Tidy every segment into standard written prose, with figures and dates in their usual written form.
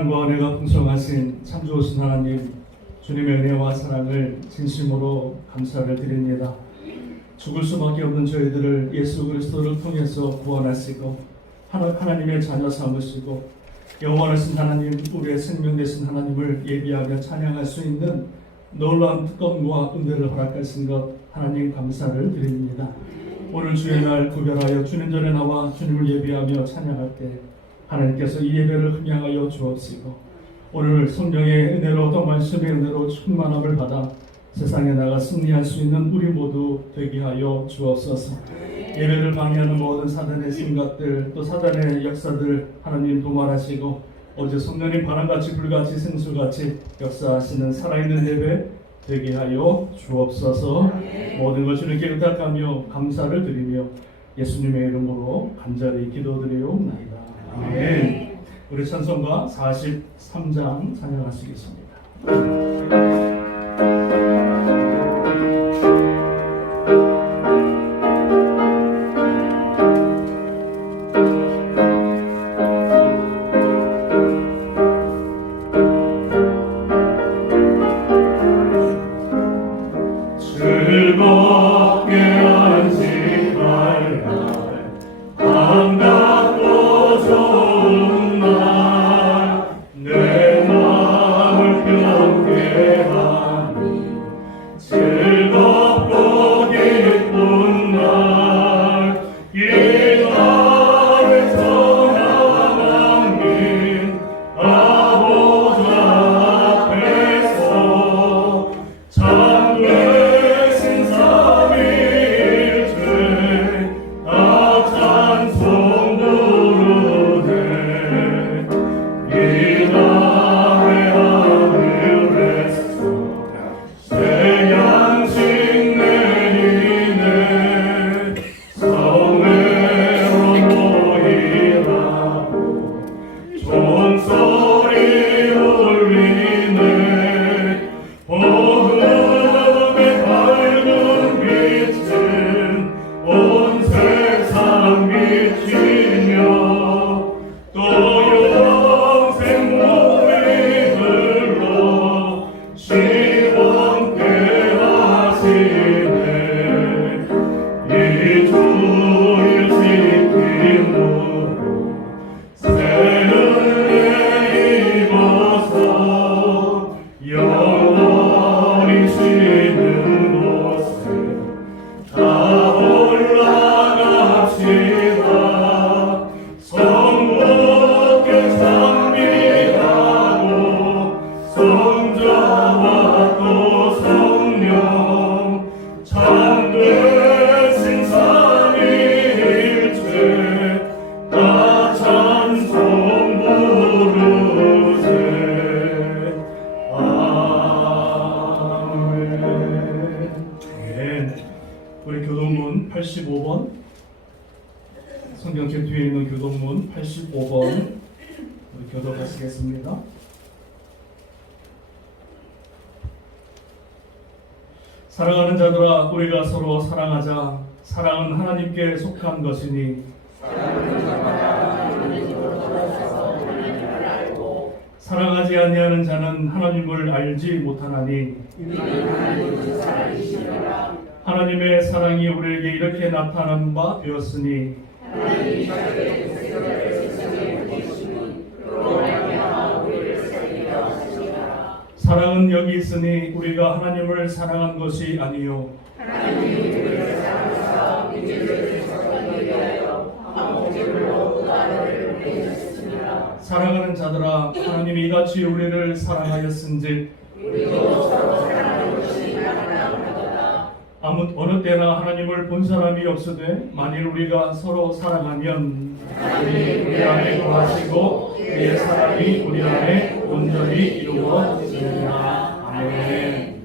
사랑과 은혜가 풍성하신 참 좋으신 하나님, 주님의 은혜와 사랑을 진심으로 감사를 드립니다. 죽을 수밖에 없는 저희들을 예수 그리스도를 통해서 구원하시고 하나님의 자녀 삼으시고 영원하신 하나님, 우리의 생명 되신 하나님을 예비하며 찬양할 수 있는 놀라운 특권과 은혜를 허락하신 것 하나님 감사를 드립니다. 오늘 주의 날 구별하여 주님 전에 나와 주님을 예비하며 찬양할 때 하나님께서 이 예배를 흠양하여 주옵시고 오늘 성령의 은혜로 또 말씀의 은혜로 충만함을 받아 세상에 나가 승리할 수 있는 우리 모두 되게 하여 주옵소서. 예배를 방해하는 모든 사단의 생각들 또 사단의 역사들 하나님 도말하시고 어제 성령님 바람같이 불같이 생수같이 역사하시는 살아있는 예배 되게 하여 주옵소서. 모든 것을 깨끗하며 감사를 드리며 예수님의 이름으로 간절히 기도드리옵나이다. 아멘. 우리 찬송가 43장 찬양하시겠습니다. 즐겁게 안식할 날 반갑고 좋은 날 내 마음을 경배하니 즐겁고 기쁜 날 이 날에서 남긴 아버지 앞에서 참되신 삼위일체 나 찬송 부르네. 이 날의 하늘에서 새 양식 내리네. 성회로 모이라고 종소리 울리네. 어둠의 밝은 빛은 온 세상 비치며 또 영생 물이 흘러 시원케 하시네. 이 주일 지킴으로 새 은혜 입어서 영원히 쉬는 곳에 다 올라갑시다. 성부께 찬미하고 성자와 또 성령 참되신 삼위일체 다 찬송 부르세. 아멘. 우리 교동문 85번, 성경책 뒤에 있는 교동문 85번 우리 교독하시겠습니다. 사랑하는 자들아, 우리가 서로 사랑하자. 사랑은 하나님께 속한 것이니 사랑하지 아니하는 자는 하나님을 알지 못하나니 하나님의 사랑이 우리에게 이렇게 나타난 바 되었으니 사랑은 여기 있으니 우리가 하나님을 사랑한 것이 아니요 사랑하는 자들아, 하나님이 이같이 우리를 사랑하였은즉 어느 때나 하나님을 본 사람이 없으되 만일 우리가 서로 사랑하면 하나님이 우리 안에 거하시고 그의 사랑이 우리 안에 온전히 이루어지리라. 아멘.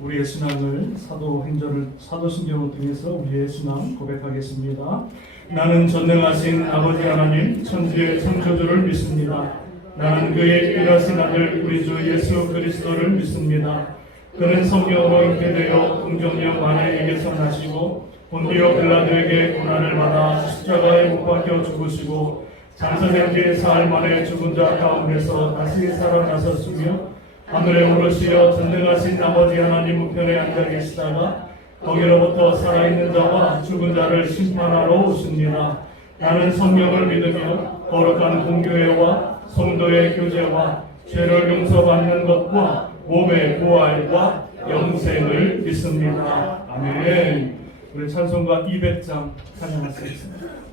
우리의 신앙을 사도신경을 통해서 우리의 신앙 고백하겠습니다. 나는 전능하신 아버지 하나님 천지의 창조주를 믿습니다. 나는 그의 유일하신 아들 우리 주 예수 그리스도를 믿습니다. 그는 성령으로 잉태되어 동정녀 마리아에게서 나시고 본디오 빌라도에게 고난을 받아 십자가에 못 박혀 죽으시고 장사된 지 사흘 만에 죽은 자 가운데서 다시 살아나셨으며 하늘에 오르시어 전능하신 아버지 하나님 우편에 앉아 계시다가 거기로부터 살아있는 자와 죽은 자를 심판하러 오십니다. 나는 성령을 믿으며 거룩한 공교회와 성도의 교제와 죄를 용서받는 것과 몸의 부활과 영생을 믿습니다. 아멘. 우리 찬송가 200장 찬양하시겠습니다.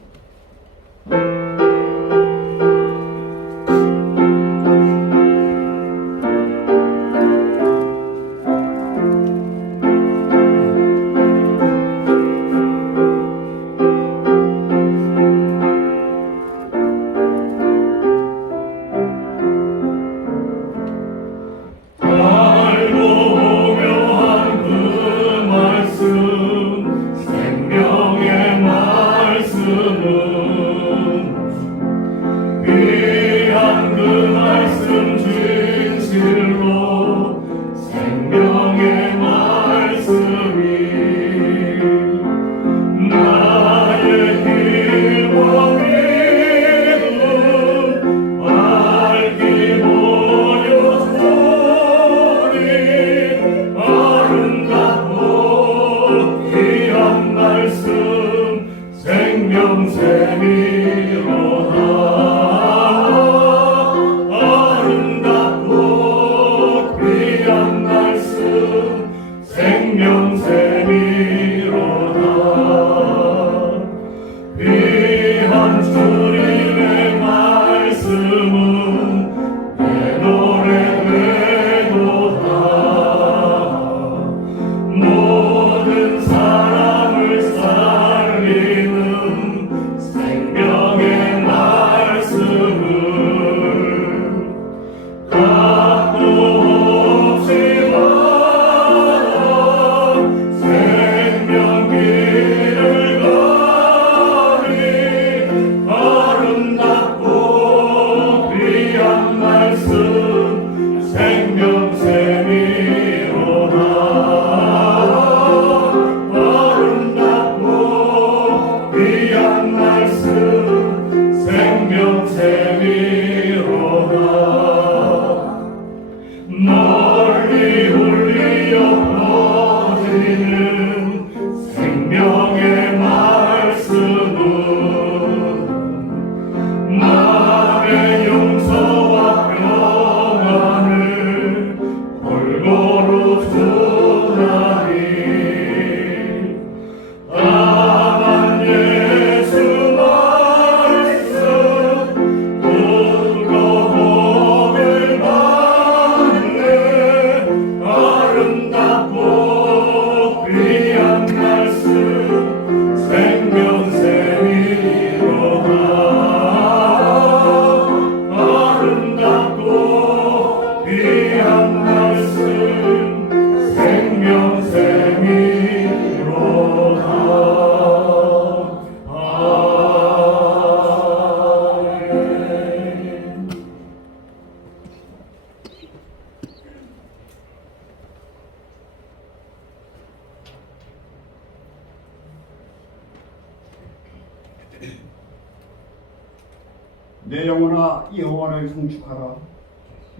내 영혼아 여호와를 송축하라.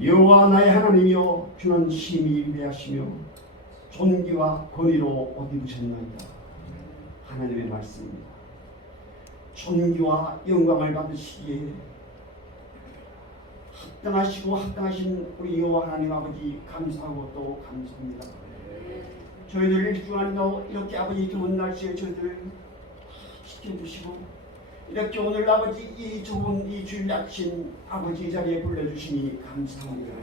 여호와 나의 하나님이여 주는 심히 위하시며 존귀와 권위로 옷 입으셨나이다. 하나님의 말씀입니다. 존귀와 영광을 받으시기에 합당하시고 합당하신 우리 여호와 하나님 아버지 감사하고 또 감사합니다. 저희들 일주일도 이렇게 아버지 좋은 날씨에 저희들 지켜주시고 이렇게 오늘 아버지 이 좋은 이 주일 아침 아버지 자리에 불러주시니 감사합니다.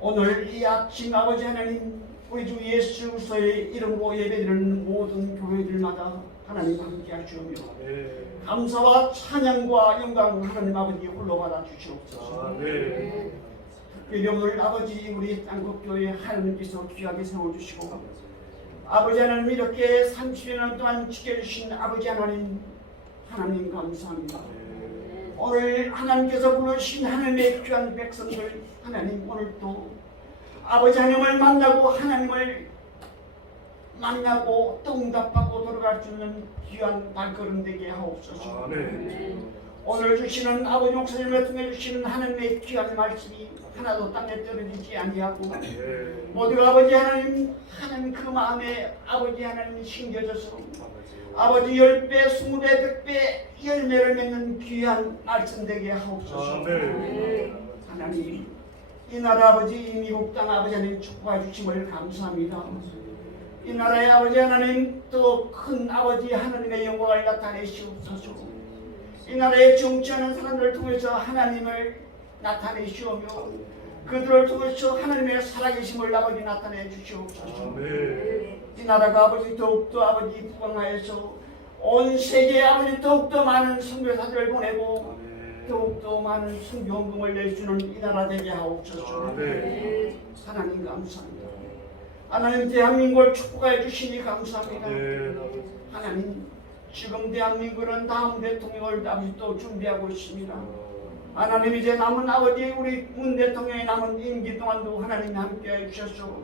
오늘 이 아침 아버지 하나님 우리 주 예수 그리스도의 이름으로 예배드리는 모든 교회들마다 하나님 함께 하시오며 감사와 찬양과 영광 하나님 아버지 홀로 받아 주시옵소서. 특별히 오늘 아버지 우리 땅국교회 하나님께서 귀하게 세워주시고 아버지 하나님 이렇게 30년 동안 지켜주신 아버지 하나님 감사합니다. 오늘 하나님께서 부르신 하나님의 귀한 백성들 하나님 오늘도 아버지 하나님을 만나고 하나님을 만나고 또 응답하고 돌아갈 수 있는 귀한 발걸음 되게 하옵소서. 오늘 주시는 아버지 목사님을 통해 주시는 하나님의 귀한 말씀이 하나도 땅에 떨어지지 아니하고 모두가 아버지 하나님 그 마음에 아버지 하나님 심겨져서 아버지 10배, 20배, 100배 열매를 맺는 귀한 말씀 되게 하옵소서. 하나님 이 나라 아버지 이 미국 땅 아버지 하나님 축복해 주심을 감사합니다. 이 나라의 아버지 하나님 또 큰 아버지 하나님의 영광을 나타내시옵소서. 이 나라에 정치하는 사람들을 통해서 하나님을 나타내시오며 그들을 통해서 하나님의 살아계심을 아버지 나타내 주시옵소서. 이 나라가 아버지 더욱더 아버지 부강하여서 온 세계에 아버지 더욱더 많은 선교사들을 보내고 더욱더 많은 선교헌금을 내주는 이 나라 되게 하옵소서. 하나님 감사합니다. 하나님 대한민국을 축복해 주시니 감사합니다. 하나님 지금 대한민국은 다음 대통령을 아버지 또 준비하고 있습니다. 하나님 이제 남은 아버지 우리 문 대통령의 남은 임기 동안도 하나님 함께해 주셔서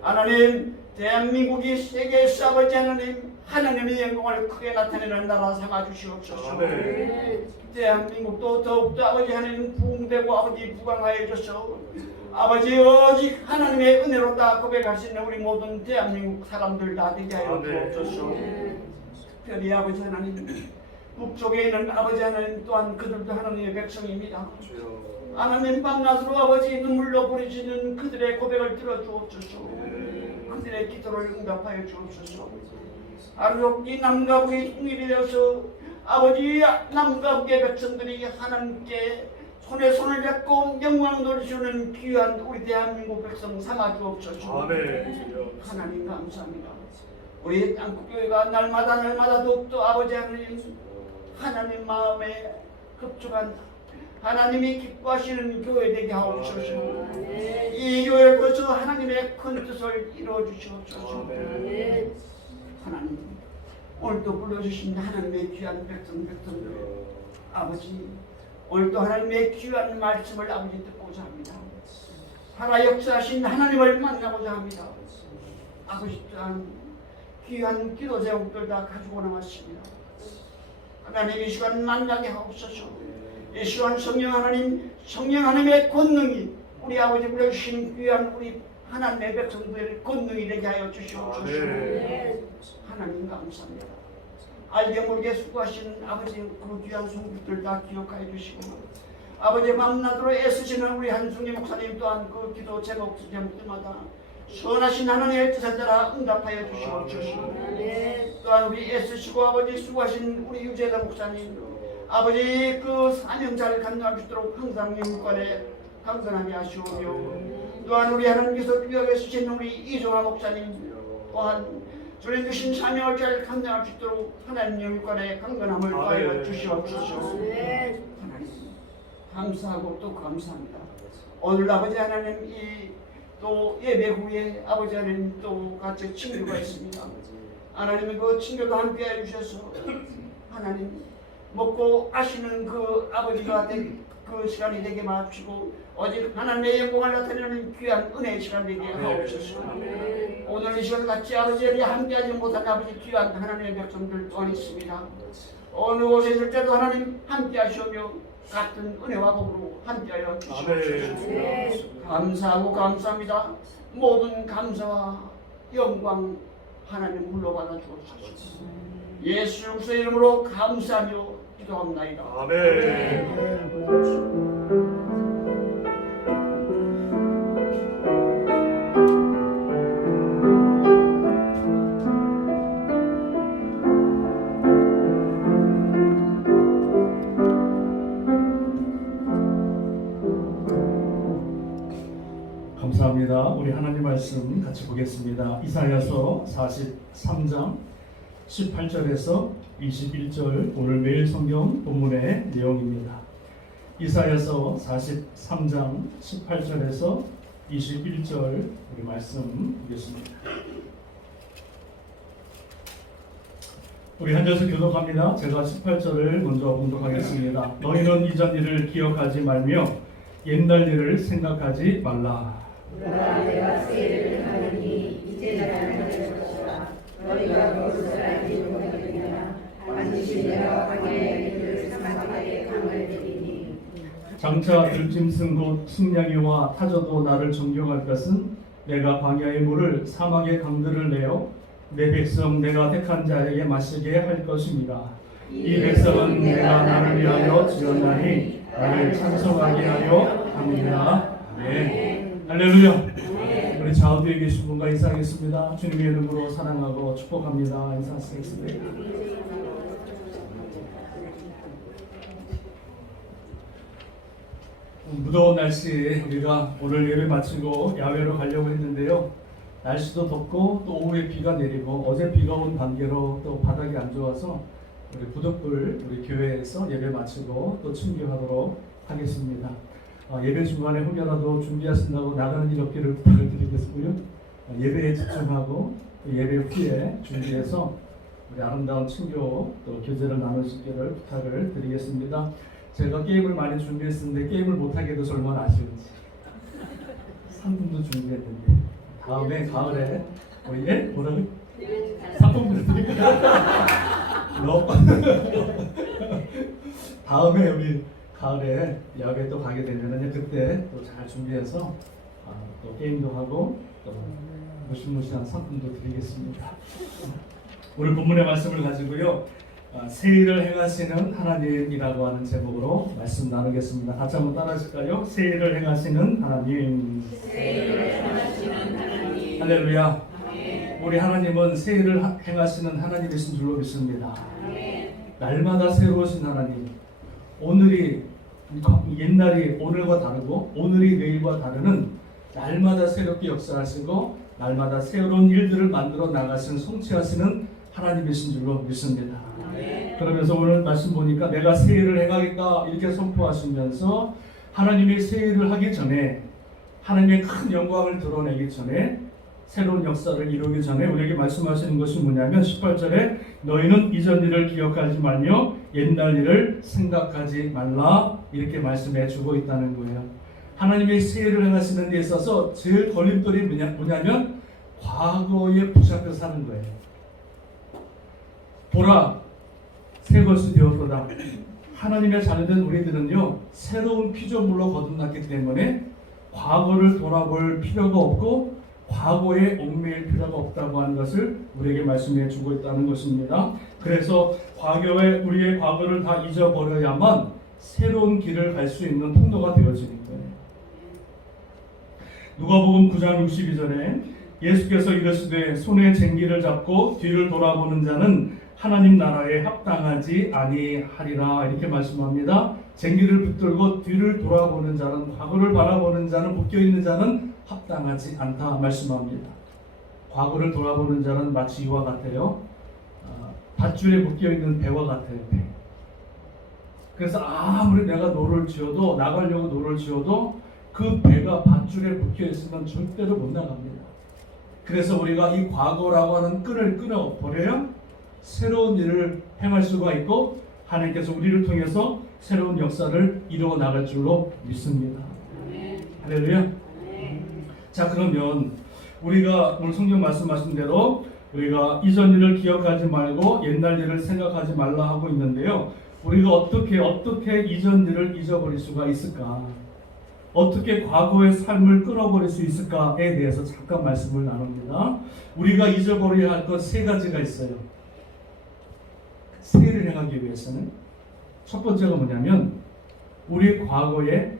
하나님 대한민국이 세계에서 아버지 하나님의 영광을 크게 나타내는 나라 삼아 주시옵소서. 대한민국도 더욱더 아버지 하나님 부흥되고 아버지 부강하여져서 아버지 오직 하나님의 은혜로 다 고백할 수 있는 우리 모든 대한민국 사람들 다 되게 하여 주옵소서. 특별히 아버지 하나님 북쪽에 있는 아버지 하나님 또한 그들도 하나님의 백성입니다. 하나님 밤낮으로 아버지 눈물로 부르짖는 그들의 고백을 들어주옵소서. 그들의 기도를 응답하여 주옵소서. 아름답게 남과 북이 통일이 되어서 아버지 남과 북의 백성들이 하나님께 손에 손을 잡고 영광 돌리시는 귀한 우리 대한민국 백성 삼아 주옵소서. 하나님 감사합니다. 우리 땅국교회가 날마다 더욱더 아버지 하나님 마음에 흡족한 하나님이 기뻐하시는 교회 되게 하옵소서. 이 교회를 통해서 하나님의 큰 뜻을 이루어 주시옵소서. 하나님 오늘도 불러주신 하나님의 귀한 백성들 아버지 오늘도 하나님의 귀한 말씀을 아버지 듣고자 합니다. 살아 역사하신 하나님을 만나고자 합니다. 아버지 또한 귀한 기도 제목들 다 가지고 나왔습니다. 하나님 이 시간 만나게 하옵소서. 이 시간 성령 하나님의 권능이 우리 아버지 불러주신 귀한 우리 하나님의 백성들의 권능이 되게 하여 주시옵소서. 하나님 감사합니다. 알게 모르게 수고하신 아버지 그 귀한 성도들 다 기억하여 주시고 아버지 밤낮으로 애쓰시는 우리 한승기 목사님 또한 그 기도 제목마다 선하신 하나님의 뜻에 따라 응답하여 주시옵소서. 또한 우리 애쓰시고 아버지 수고하신 우리 유재덕 목사님 아버지 그 사명 잘 감당할 수 있도록 항상 영육간에 강건하게 하시오며 또한 우리 하나님께서 귀하게 쓰신 우리 이종화 목사님 또한 주님 주신 사명을 잘 감당할 수 있도록 하나님 영육간에 강건함을 더하여 주시옵소서. 하나님 감사하고 또 감사합니다. 오늘 아버지 하나님 또 예배 후에 아버지 하나님 또 같이 친교가 있습니다. 하나님의 그 친교도 함께 해주셔서 하나님 먹고 아시는 그 아버지가 그 시간이 되게 마치고 오직 하나님의 영광을 나타내는 귀한 은혜의 시간 되게 하옵소서. 오늘 이 시간 같이 아버지와 함께하지 못한 아버지 귀한 하나님의 백성들 또한 있습니다. 어느 곳에 있을 때도 하나님 함께하시오며 같은 은혜와 복으로 함께하여 주시옵소서. 감사하고 감사합니다. 모든 감사와 영광 하나님 물러받아 주옵소서. 예수 그리스도의 이름으로 감사하며 기도합나이다. 감사합니다. 우리 하나님 말씀 같이 보겠습니다. 이사야서 43장 18절에서 21절 오늘 매일 성경 본문의 내용입니다. 이사야서 43장 18절에서 21절 우리 말씀 보겠습니다. 우리 앉아서 교독합니다. 제가 18절을 먼저 봉독하겠습니다. 너희는 이전 일을 기억하지 말며 옛날 일을 생각하지 말라. 내가 세일을 하느니 이제 나는 하는 것이라. 너희가 그것을 알지 못하느냐. 반드시 내가 광야의 일을 상하게 장차 들짐승 곧 승냥이와 타저도 나를 존경할 것은 내가 광야의 물을 사막의 강들을 내어 내 백성 내가 택한 자에게 마시게 할 것입니다. 이 백성은 내가 나를 위하여 지었나니 나를 찬송하게 하려 함이라. 아멘. 할렐루야. 우리 좌우에 계신 분과 인사하겠습니다. 주님의 이름으로 사랑하고 축복합니다. 인사하시겠습니다. 무더운 날씨에 우리가 오늘 예배 마치고 야외로 가려고 했는데요. 날씨도 덥고 또 오후에 비가 내리고 어제 비가 온 관계로 또 바닥이 안 좋아서 우리 부득불 우리 교회에서 예배 마치고 또 충격하도록 하겠습니다. 예배 중간에 혹여라도 준비하신다고 나가는 일 없기를 부탁을 드리겠고요. 예배에 집중하고 또 예배 후에 준비해서 우리 아름다운 친교 또 교제를 나누시기를 부탁을 드리겠습니다. 제가 게임을 많이 준비했었는데 게임을 못하게 돼서 얼마나 아쉬운지. 상품도 준비했는데 다음에 가을에 우리 뭐라고? 상품도 드릴까요? 다음에 우리 가을에 야외 또 가게 되면은 그때 또 잘 준비해서 또 게임도 하고 또 무시무시한 상품도 드리겠습니다. 오늘 본문의 말씀을 가지고요. 새 일을 행하시는 하나님이라고 하는 제목으로 말씀 나누겠습니다. 같이 한번 따라하실까요? 새 일을 행하시는 하나님. 새 일을 행하시는 하나님. 할렐루야. 아멘. 우리 하나님은 새 일을 행하시는 하나님이신 줄로 믿습니다. 아멘. 날마다 새로우신 하나님. 오늘이 옛날이 오늘과 다르고 오늘이 내일과 다르는 날마다 새롭게 역사하시고 날마다 새로운 일들을 만들어 나가시는 성취하시는 하나님이신 줄로 믿습니다. 그러면서 오늘 말씀 보니까 내가 새 일을 행하겠다 이렇게 선포하시면서 하나님이 새 일을 하기 전에 하나님의 큰 영광을 드러내기 전에 새로운 역사를 이루기 전에 우리에게 말씀하시는 것이 뭐냐면 18절에 너희는 이전 일을 기억하지 말며 옛날 일을 생각하지 말라 이렇게 말씀해 주고 있다는 거예요. 하나님의 새 일을 행하시는 데 있어서 제일 걸림돌이 뭐냐면 과거에 붙잡혀 사는 거예요. 보라 새 것이 되었도다. 하나님의 자녀된 우리들은요 새로운 피조물로 거듭났기 때문에 과거를 돌아볼 필요가 없고 과거에 얽매일 필요가 없다고 하는 것을 우리에게 말씀해 주고 있다는 것입니다. 그래서 과거에 우리의 과거를 다 잊어버려야만 새로운 길을 갈 수 있는 통로가 되어지는 거예요. 누가복음 9장 62절에 예수께서 이르시되 손에 쟁기를 잡고 뒤를 돌아보는 자는 하나님 나라에 합당하지 아니하리라 이렇게 말씀합니다. 쟁기를 붙들고 뒤를 돌아보는 자는 과거를 바라보는 자는 묶여있는 자는 합당하지 않다 말씀합니다. 과거를 돌아보는 자는 마치 이와 같아요. 밧줄에 묶여있는 배와 같아요. 배. 그래서 아무리 내가 노를 지어도 나가려고 노를 지어도 그 배가 밧줄에 묶여있으면 절대로 못 나갑니다. 그래서 우리가 이 과거라고 하는 끈을 끊어버려야 새로운 일을 행할 수가 있고 하나님께서 우리를 통해서 새로운 역사를 이루어 나갈 줄로 믿습니다. 할렐루야. 자 그러면 우리가 오늘 성경 말씀하신 대로 우리가 이전 일을 기억하지 말고 옛날 일을 생각하지 말라 하고 있는데요. 우리가 어떻게 이전 일을 잊어버릴 수가 있을까? 어떻게 과거의 삶을 끊어버릴 수 있을까에 대해서 잠깐 말씀을 나눕니다. 우리가 잊어버려야 할 것 세 가지가 있어요. 새 일을 행하기 위해서는 첫 번째가 뭐냐면 우리 과거의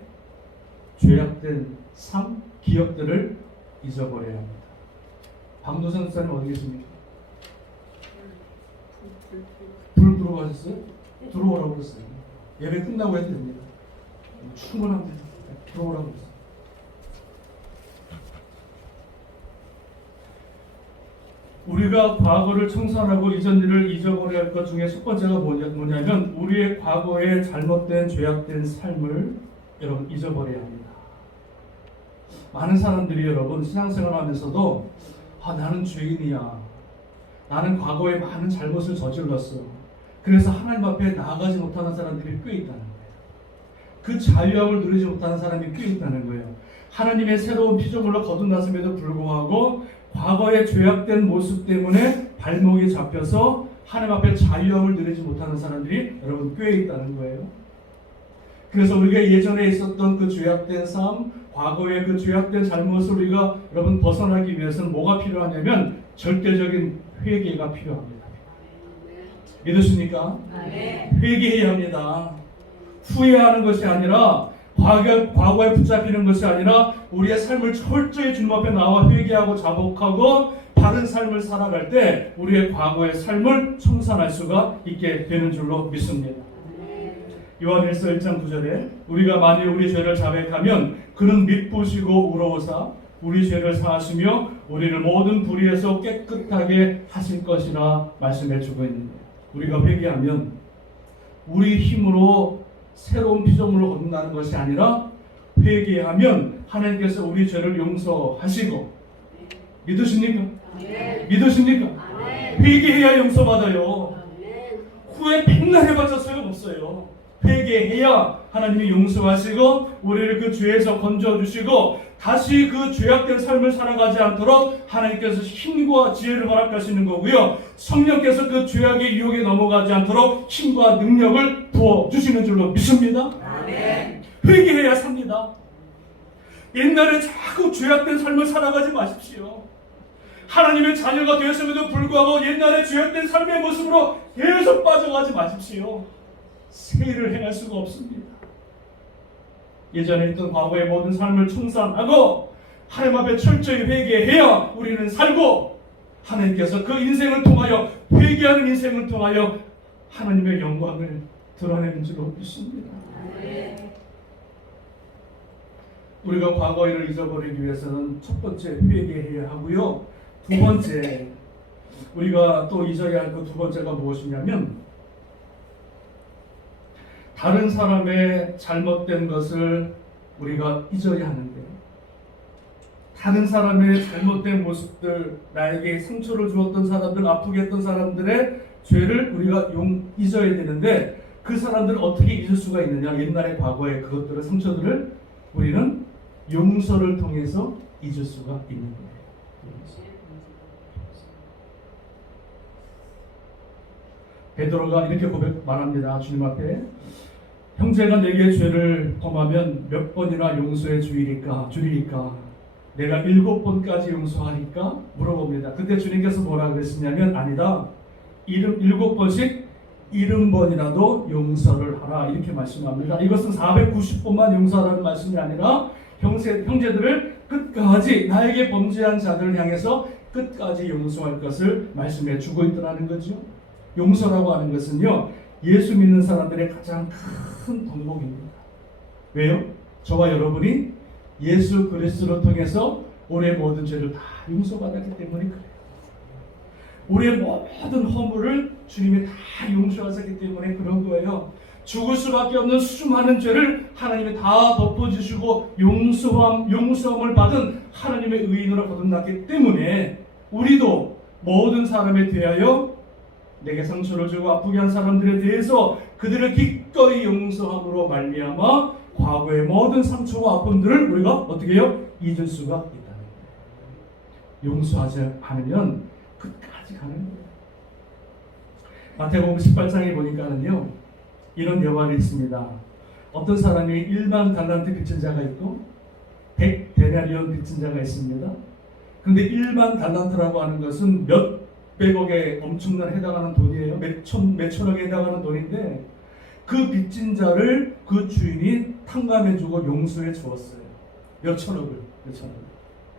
죄악된 삶, 기억들을 잊어버려야 합니다. 박노선 목사님 어디 계십니까? 불 들어가셨어요? 들어오라고 그랬어요. 예배 끝나고 해도 됩니다. 충분합니다. 들어오라고 그랬어요. 우리가 과거를 청산하고 이전 일을 잊어버려야 할 것 중에 첫 번째가 뭐냐면 우리의 과거의 잘못된 죄악된 삶을 여러분 잊어버려야 합니다. 많은 사람들이 여러분 신앙생활 하면서도 나는 죄인이야. 나는 과거에 많은 잘못을 저질렀어. 그래서 하나님 앞에 나아가지 못하는 사람들이 꽤 있다는 거예요. 그 자유함을 누리지 못하는 사람이 꽤 있다는 거예요. 하나님의 새로운 피조물로 거듭났음에도 불구하고 과거의 죄악된 모습 때문에 발목이 잡혀서 하나님 앞에 자유함을 누리지 못하는 사람들이 여러분 꽤 있다는 거예요. 그래서 우리가 예전에 있었던 그 죄악된 삶, 과거의 그 죄악된 잘못을 우리가 여러분 벗어나기 위해서는 뭐가 필요하냐면 절대적인 회개가 필요합니다. 믿으십니까? 회개해야 합니다. 후회하는 것이 아니라 과거에 붙잡히는 것이 아니라 우리의 삶을 철저히 주님 앞에 나와 회개하고 자복하고 바른 삶을 살아갈 때 우리의 과거의 삶을 청산할 수가 있게 되는 줄로 믿습니다. 요한일서 1장 9절에 우리가 만일 우리 죄를 자백하면 그는 미쁘시고 의로우사 우리 죄를 사하시며 우리를 모든 불의에서 깨끗하게 하실 것이라 말씀해 주고 있는데, 우리가 회개하면 우리 힘으로 새로운 피조물로 거듭나는 것이 아니라 회개하면 하나님께서 우리 죄를 용서하시고, 믿으십니까? 믿으십니까? 회개해야 용서받아요. 후회 백날 해봤자 소용없어요. 회개해야 하나님이 용서하시고 우리를 그 죄에서 건져주시고 다시 그 죄악된 삶을 살아가지 않도록 하나님께서 힘과 지혜를 허락하시는 거고요. 성령께서 그 죄악의 유혹에 넘어가지 않도록 힘과 능력을 부어주시는 줄로 믿습니다. 회개해야 삽니다. 옛날에 자꾸 죄악된 삶을 살아가지 마십시오. 하나님의 자녀가 되었음에도 불구하고 옛날에 죄악된 삶의 모습으로 계속 빠져가지 마십시오. 새 일을 행할 수가 없습니다. 예전에 있던 과거의 모든 삶을 청산하고 하나님 앞에 철저히 회개해야 우리는 살고, 하나님께서 그 인생을 통하여, 회개하는 인생을 통하여 하나님의 영광을 드러내는 줄로 믿습니다. 우리가 과거 일을 잊어버리기 위해서는 첫 번째 회개해야 하고요. 두 번째, 우리가 또 잊어야 할 그 두 번째가 무엇이냐면, 다른 사람의 잘못된 것을 우리가 잊어야 하는데, 다른 사람의 잘못된 모습들, 나에게 상처를 주었던 사람들, 아프게 했던 사람들의 죄를 우리가 잊어야 되는데, 그 사람들을 어떻게 잊을 수가 있느냐? 옛날의 과거의 그것들을, 상처들을 우리는 용서를 통해서 잊을 수가 있는 거예요. 베드로가 이렇게 말합니다. 주님 앞에, 형제가 내게 죄를 범하면 몇 번이나 용서해 주리까? 내가 7번까지 용서하리까? 물어봅니다. 그때 주님께서 뭐라 그랬느냐면, 아니다, 7번씩 70번이라도 용서를 하라, 이렇게 말씀합니다. 이것은 490번만 용서하라는 말씀이 아니라 형제들을 끝까지, 나에게 범죄한 자들을 향해서 끝까지 용서할 것을 말씀해 주고 있더라는 거죠. 용서라고 하는 것은요, 예수 믿는 사람들의 가장 큰 덕목입니다. 왜요? 저와 여러분이 예수 그리스도를 통해서 우리의 모든 죄를 다 용서받았기 때문에 그래요. 우리의 모든 허물을 주님이 다 용서하셨기 때문에 그런 거예요. 죽을 수밖에 없는 수많은 죄를 하나님이 다 덮어주시고 용서함을 받은 하나님의 의인으로 거듭났기 때문에, 우리도 모든 사람에 대하여, 내게 상처를 주고 아프게 한 사람들에 대해서 그들을 기꺼이 용서함으로 말미암아 과거의 모든 상처와 아픔들을 우리가 어떻게 해요? 잊을 수가 있다는 거예요. 용서하지 않으면 끝까지 가는 거예요. 마태복음 18장에 보니까는요, 이런 여관이 있습니다. 어떤 사람이 1만 달란트 빚진 자가 있고 100데나리온 빚진 자가 있습니다. 그런데 1만 달란트라고 하는 것은 몇 백억에 엄청난 해당하는 돈이에요. 몇 천억에 해당하는 돈인데, 그 빚진 자를 그 주인이 탕감해주고 용서해 주었어요. 몇 천억을.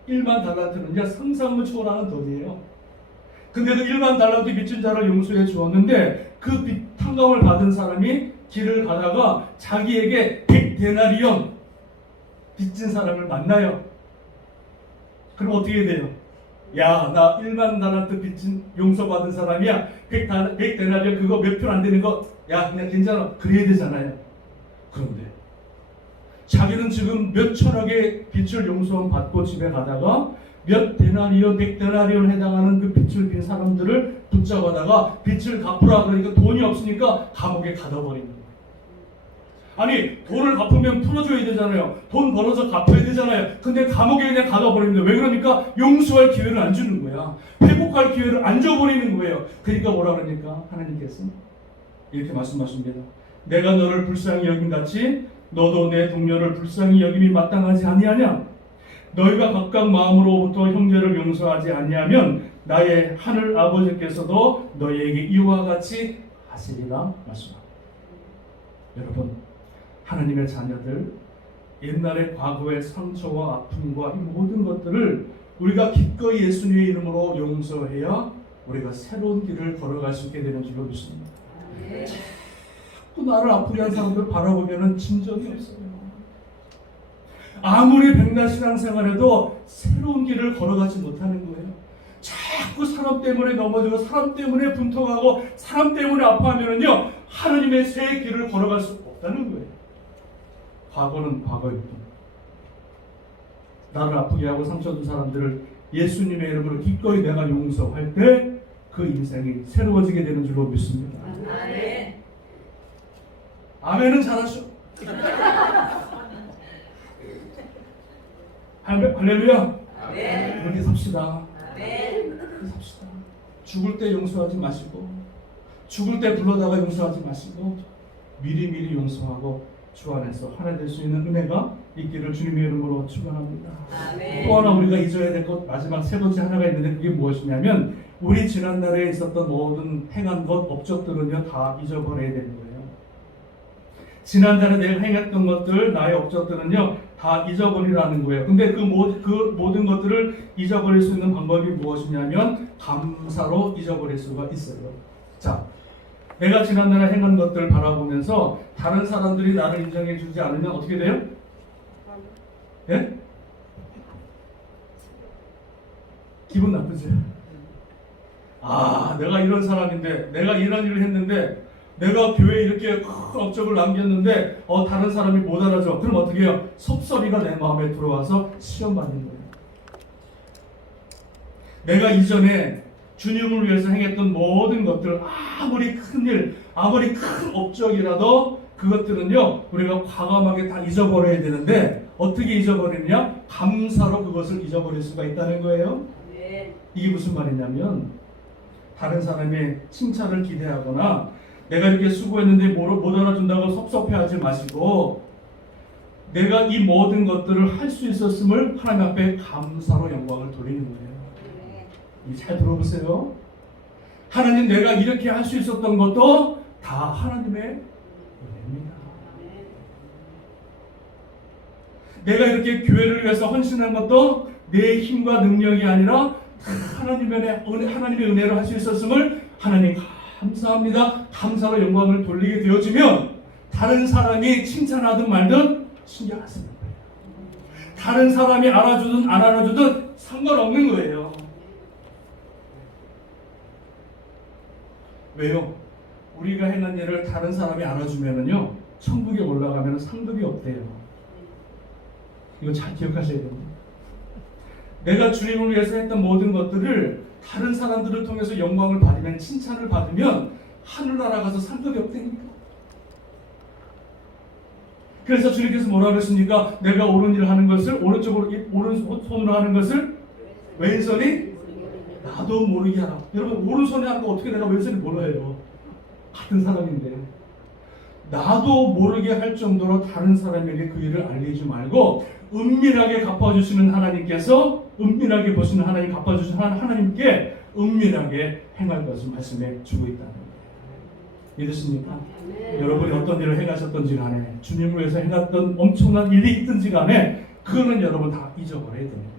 1만 달란트는 상상을 초월하는 돈이에요. 근데 그 1만 달란트 빚진 자를 용서해 주었는데, 그 탕감을 받은 사람이 길을 가다가 자기에게 100데나리온 빚진 사람을 만나요. 그럼 어떻게 돼요? 야, 나 1만 달란트 빚진 용서받은 사람이야. 100데나리온 그거 몇 표 안 되는 거, 야, 그냥 괜찮아. 그래야 되잖아요. 그런데 자기는 지금 몇 천억의 빚을 용서 받고 집에 가다가 몇 데나리온, 100데나리온 해당하는 그 빚을 빈 사람들을 붙잡아다가 빚을 갚으라 그러니까 돈이 없으니까 감옥에 가둬버리는 거예요. 아니, 돈을 갚으면 풀어줘야 되잖아요. 돈 벌어서 갚아야 되잖아요. 근데 감옥에 그냥 가둬버립니다. 왜 그러니까? 용서할 기회를 안 주는 거야. 회복할 기회를 안 줘버리는 거예요. 그러니까 뭐라 그러니까? 하나님께서 이렇게 말씀하십니다. 내가 너를 불쌍히 여김같이 너도 내 동료를 불쌍히 여김이 마땅하지 아니하냐? 너희가 각각 마음으로부터 형제를 용서하지 아니하면 나의 하늘 아버지께서도 너희에게 이와 같이 하시리라 말씀합니다. 여러분, 하나님의 자녀들, 옛날의 과거의 상처와 아픔과 이 모든 것들을 우리가 기꺼이 예수님의 이름으로 용서해야 우리가 새로운 길을 걸어갈 수 있게 되는 줄로 믿습니다. 자꾸 나를 아프게 한 사람들 바라보면 진정이 없어요. 아무리 백날 신앙생활해도 새로운 길을 걸어가지 못하는 거예요. 자꾸 사람 때문에 넘어지고 사람 때문에 분통하고 사람 때문에 아파하면은요, 하나님의 새 길을 걸어갈 수 없다는 거예요. 과거는 과거일 뿐. 나를 아프게 하고 상처 준 사람들을 예수님의 이름으로 기꺼이 내가 용서할 때 그 인생이 새로워지게 되는 줄로 믿습니다. 아멘. 아멘은 잘하셔. 할렐루야. 아멘. 그렇게 삽시다. 아멘. 그렇게 삽시다. 죽을 때 용서하지 마시고, 죽을 때 불러다가 용서하지 마시고, 미리미리 용서하고 주 안에서 하나 될 수 있는 은혜가 있기를 주님의 이름으로 축원합니다. 아멘. 또 하나 우리가 잊어야 될 것, 마지막 세 번째 하나가 있는데 그게 무엇이냐면, 우리 지난날에 있었던 모든 행한 것, 업적들은요 다 잊어버려야 되는 거예요. 지난달에 내가 행했던 것들, 나의 업적들은요 다 잊어버리라는 거예요. 근데 그 모든 것들을 잊어버릴 수 있는 방법이 무엇이냐면 감사로 잊어버릴 수가 있어요. 자, 내가 지난날에 행한 것들을 바라보면서 다른 사람들이 나를 인정해 주지 않으면 어떻게 돼요? 예? 기분 나쁘죠? 아, 내가 이런 사람인데, 내가 이런 일을 했는데, 내가 교회에 이렇게 큰 업적을 남겼는데 다른 사람이 못 알아줘. 그럼 어떻게 해요? 섭섭이가 내 마음에 들어와서 시험받는 거예요. 내가 이전에 주님을 위해서 행했던 모든 것들, 아무리 큰 일, 아무리 큰 업적이라도 그것들은요 우리가 과감하게 다 잊어버려야 되는데 어떻게 잊어버리냐? 감사로 그것을 잊어버릴 수가 있다는 거예요. 이게 무슨 말이냐면 다른 사람의 칭찬을 기대하거나 내가 이렇게 수고했는데 못 알아준다고 섭섭해하지 마시고 내가 이 모든 것들을 할 수 있었음을 하나님 앞에 감사로 영광을 돌리는 거예요. 잘 들어보세요. 하나님, 내가 이렇게 할 수 있었던 것도 다 하나님의 은혜입니다. 내가 이렇게 교회를 위해서 헌신한 것도 내 힘과 능력이 아니라 하나님의 은혜로 할 수 있었음을 하나님 감사합니다. 감사로 영광을 돌리게 되어지면 다른 사람이 칭찬하든 말든 신경 안 쓰는 거예요. 다른 사람이 알아주든 안 알아주든 상관없는 거예요. 왜요? 우리가 행한 일을 다른 사람이 알아주면은요 천국에 올라가면 상급이 없대요. 이거 잘 기억하셔야 됩니다. 내가 주님을 위해서 했던 모든 것들을 다른 사람들을 통해서 영광을 받으면, 칭찬을 받으면 하늘나라 가서 상급이 없다니까. 그래서 주님께서 뭐라 그랬습니까? 내가 옳은 일을 하는 것을 오른손으로 하는 것을 왼손이 나도 모르게 하라. 여러분, 오른손이 하는 거 어떻게 내가 왼손이 몰라요? 같은 사람인데. 나도 모르게 할 정도로 다른 사람에게 그 일을 알리지 말고 은밀하게 갚아주시는 하나님께서, 은밀하게 보시는 하나님, 갚아주시는 하나님께 은밀하게 행할 것을 말씀해 주고 있다는 거예요. 믿으십니까? 여러분이 어떤 일을 행하셨던지 간에, 주님을 위해서 행했던 엄청난 일이 있든지 간에 그거는 여러분 다 잊어버려야 되는 거예요.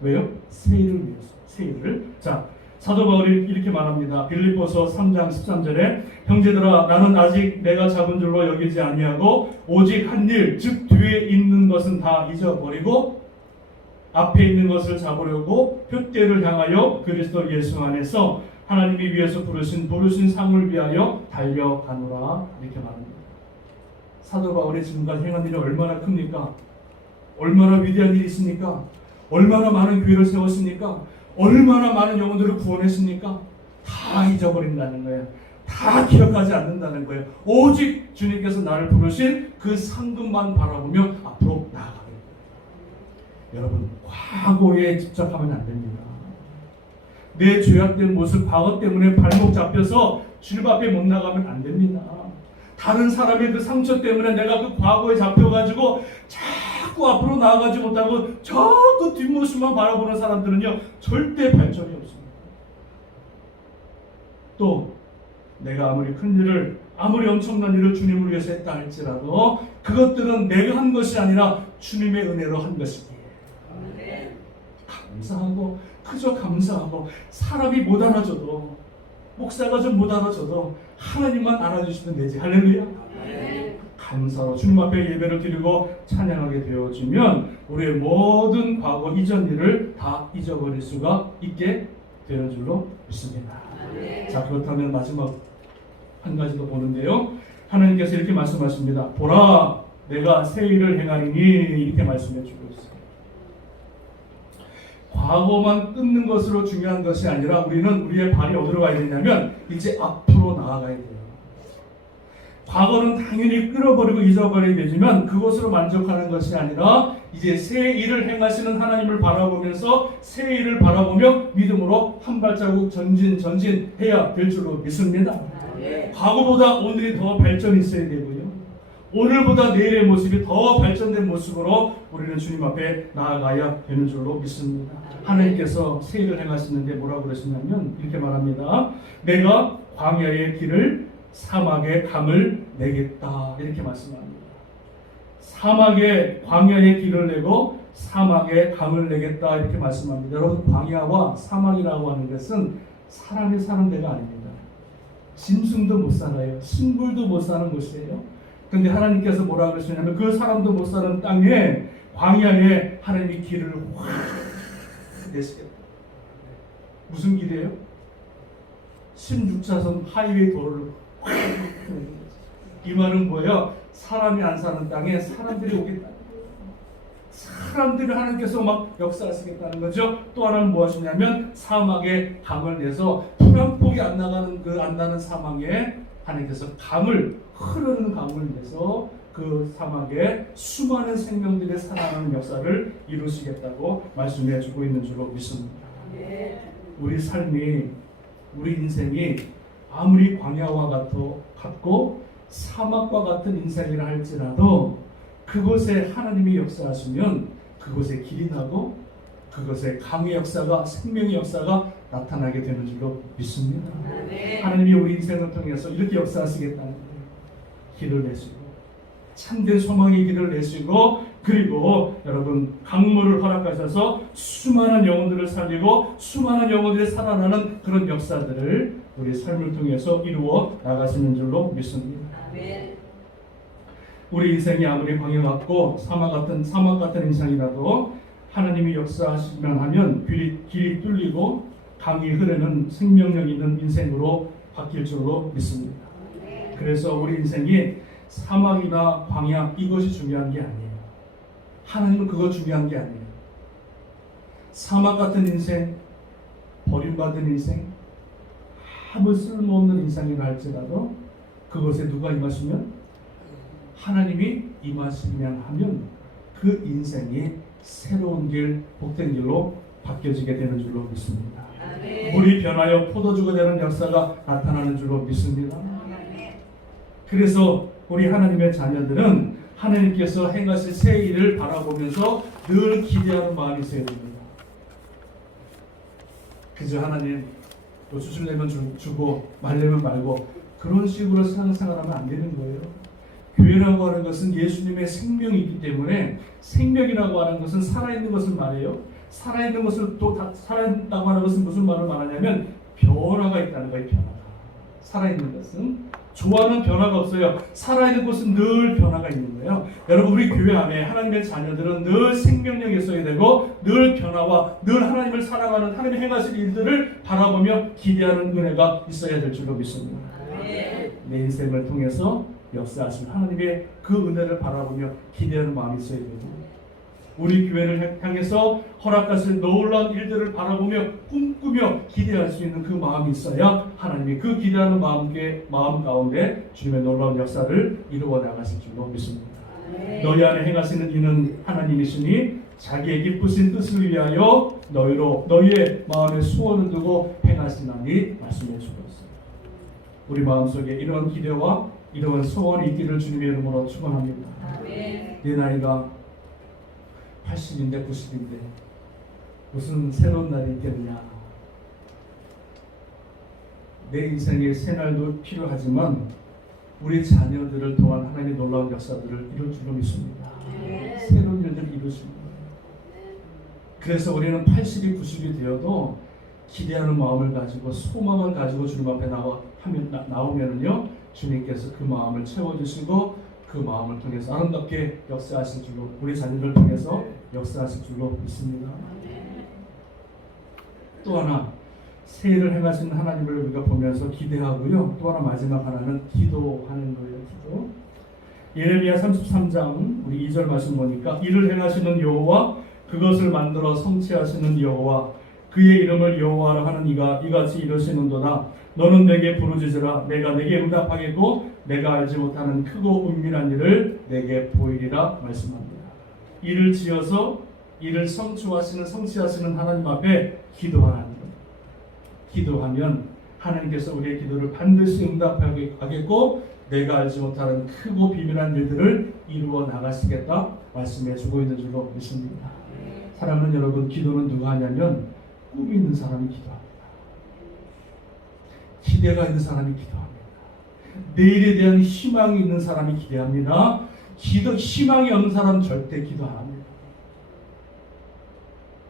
왜요? 새 일을 위해서. 새 일을. 자, 사도 바울이 이렇게 말합니다. 빌립보서 3장 13절에 형제들아, 나는 아직 내가 잡은 줄로 여기지 아니하고 오직 한 일, 즉 뒤에 있는 것은 다 잊어버리고 앞에 있는 것을 잡으려고 표대를 향하여 그리스도 예수 안에서 하나님이 위에서 부르신 상을 위하여 달려가노라. 이렇게 말합니다. 사도 바울이 지금까지 행한 일이 얼마나 큽니까? 얼마나 위대한 일이 있습니까? 얼마나 많은 교회를 세웠습니까? 얼마나 많은 영혼들을 구원했습니까? 다 잊어버린다는 거예요. 다 기억하지 않는다는 거예요. 오직 주님께서 나를 부르신 그 상급만 바라보며 앞으로 나아가는 거예요. 여러분, 과거에 집착하면 안 됩니다. 내 죄악된 모습, 과거 때문에 발목 잡혀서 주님 앞에 못 나가면 안 됩니다. 다른 사람의 그 상처 때문에 내가 그 과거에 잡혀가지고 자꾸 앞으로 나아가지 못하고 자꾸 뒷모습만 바라보는 사람들은요 절대 발전이 없습니다. 또 내가 아무리 큰 일을 아무리 엄청난 일을 주님을 위해서 했다 할지라도 그것들은 내가 한 것이 아니라 주님의 은혜로 한 것이기에 감사하고 그저 감사하고 사람이 못 알아줘도 목사가 좀 못 알아줘도 하나님만 알아주시면 되지. 할렐루야. 감사로 주님 앞에 예배를 드리고 찬양하게 되어지면 우리의 모든 과거 이전 일을 다 잊어버릴 수가 있게 되는 줄로 믿습니다. 자, 그렇다면 마지막 한 가지 더 보는데요. 하나님께서 이렇게 말씀하십니다. 보라, 내가 새 일을 행하리니 이렇게 말씀해 주고 있어요. 과거만 끊는 것으로 중요한 것이 아니라 우리는 우리의 발이 어디로 가야 되냐면 이제 앞으로 나아가야 돼요. 과거는 당연히 끌어버리고 잊어버려야 되지만 그것으로 만족하는 것이 아니라 이제 새 일을 행하시는 하나님을 바라보면서 새 일을 바라보며 믿음으로 한 발자국 전진해야 될 줄로 믿습니다. 과거보다 오늘이 더 발전이 있어야 되고요. 오늘보다 내일의 모습이 더 발전된 모습으로 우리는 주님 앞에 나아가야 되는 줄로 믿습니다. 하나님께서 새 일을 행하시는데 뭐라고 그러시냐면 이렇게 말합니다. 내가 광야의 길을 사막의 강을 내겠다 이렇게 말씀합니다. 사막의 광야의 길을 내고 사막의 강을 내겠다 이렇게 말씀합니다. 여러분 광야와 사막이라고 하는 것은 사람이 사는 데가 아닙니다. 짐승도 못 살아요. 식물도 못 사는 곳이에요. 근데 하나님께서 뭐라 그러시냐면 그 사람도 못 사는 땅에 광야에 하나님이 길을 확 내시겠다. 무슨 길이에요? 16차선 하이웨이 도로를 확 이 말은 뭐예요? 사람이 안 사는 땅에 사람들이 오겠다. 사람들이 하나님께서 막 역사하시겠다는 거죠. 또 하나는 무엇이냐면 사막에 강을 내서 풀 한 폭이 안 나는 사막에 하나님께서 흐르는 강을 내서 그 사막에 수많은 생명들의 살아나는 역사를 이루시겠다고 말씀해 주고 있는 줄로 믿습니다. 우리 삶이, 우리 인생이 아무리 광야와 같고 사막과 같은 인생이라 할지라도 그곳에 하나님이 역사하시면 그곳에 길이 나고 그것에 강의 역사가, 생명의 역사가 나타나게 되는 줄로 믿습니다. 하나님이 우리 인생을 통해서 이렇게 역사하시겠다는 거예요. 길을 내시고 참된 소망의 길을 내시고 그리고 여러분 강물을 허락하셔서 수많은 영혼들을 살리고 수많은 영혼들이 살아나는 그런 역사들을 우리 삶을 통해서 이루어 나가시는 줄로 믿습니다. 우리 인생이 아무리 광야 같고 사막 같은 인생이라도 하나님이 역사하시면 하면 길이 뚫리고 강이 흐르는 생명력 있는 인생으로 바뀔 줄로 믿습니다. 그래서 우리 인생이 사막이나 광야 이것이 중요한 게 아니에요. 하나님은 그거 중요한 게 아니에요. 사막 같은 인생, 버림받은 인생, 아무 쓸모없는 인생이라 할지라도 그것에 누가 임하시면 하나님이 임하시면 하면 그 인생이 새로운 길, 복된 길로 바뀌어지게 되는 줄로 믿습니다. 물이 변하여 포도주가 되는 역사가 나타나는 줄로 믿습니다. 그래서 우리 하나님의 자녀들은 하나님께서 행하실 새 일을 바라보면서 늘 기대하는 마음이 있어야 됩니다. 그저 하나님 뭐 주실려면 주고 말려면 말고 그런 식으로 신앙생활하면 안 되는 거예요. 교회라고 하는 것은 예수님의 생명이 있기 때문에 생명이라고 하는 것은 살아있는 것을 말해요. 살아있는 것을 또 살아있다고 하는 것은 무슨 말을 말하냐면 변화가 있다는 거예요. 변화가. 살아있는 것은 좋아하는 변화가 없어요. 살아있는 것은 늘 변화가 있는 거예요. 여러분 우리 교회 안에 하나님의 자녀들은 늘 생명력이 있어야 되고 늘 변화와 늘 하나님을 사랑하는 하나님의 행하실 일들을 바라보며 기대하는 은혜가 있어야 될 줄로 믿습니다. 내 인생을 통해서 역사하신 하나님의 그 은혜를 바라보며 기대하는 마음이 있어야 되고 우리 교회를 향해서 허락하실 놀라운 일들을 바라보며 꿈꾸며 기대할 수 있는 그 마음이 있어야 하나님이 그 기대하는 마음 가운데 주님의 놀라운 역사를 이루어 나가실 줄로 믿습니다. 너희 안에 행하시는 이는 하나님이시니 자기의 기쁘신 뜻을 위하여 너희의 마음에 소원을 두고 행하시나니 말씀해 주셨어요. 우리 마음속에 이런 기대와 이러한 소원이 있기를 주님의 이름으로 축원합니다. 내 나이가 80인데 90인데 무슨 새로운 날이 있겠느냐. 내 인생에 새 날도 필요하지만 우리 자녀들을 통한 하나님의 놀라운 역사들을 이룰 줄로 믿습니다. 새로운 일들을 이루십니다. 그래서 우리는 80이 90이 되어도 기대하는 마음을 가지고 소망을 가지고 주님 앞에 나오면은요, 주님께서 그 마음을 채워주시고 그 마음을 통해서 아름답게 역사하실 줄로, 우리 자녀들을 통해서 역사하실 줄로 믿습니다. 또 하나, 새 일을 행하시는 하나님을 우리가 보면서 기대하고요. 또 하나 마지막 하나는 기도하는 거예요. 기도. 예레미야 33장 우리 2절 말씀 보니까 이를 행하시는 여호와 그것을 만들어 성취하시는 여호와 그의 이름을 여호와라 하는 이가 이같이 이르시는도다. 너는 내게 부르짖으라. 내가 내게 응답하겠고 내가 알지 못하는 크고 은밀한 일을 내게 보이리라 말씀합니다. 일을 지어서 일을 성취하시는 하나님 앞에 기도하는 것. 기도하면 하나님께서 우리의 기도를 반드시 응답하겠고 내가 알지 못하는 크고 비밀한 일들을 이루어 나가시겠다 말씀해 주고 있는 줄로 믿습니다. 사랑하는 여러분, 기도는 누가 하냐면 꿈이 있는 사람이 기도합니다. 기대가 있는 사람이 기도합니다. 내일에 대한 희망이 있는 사람이 기대합니다. 희망이 없는 사람은 절대 기도 안 합니다.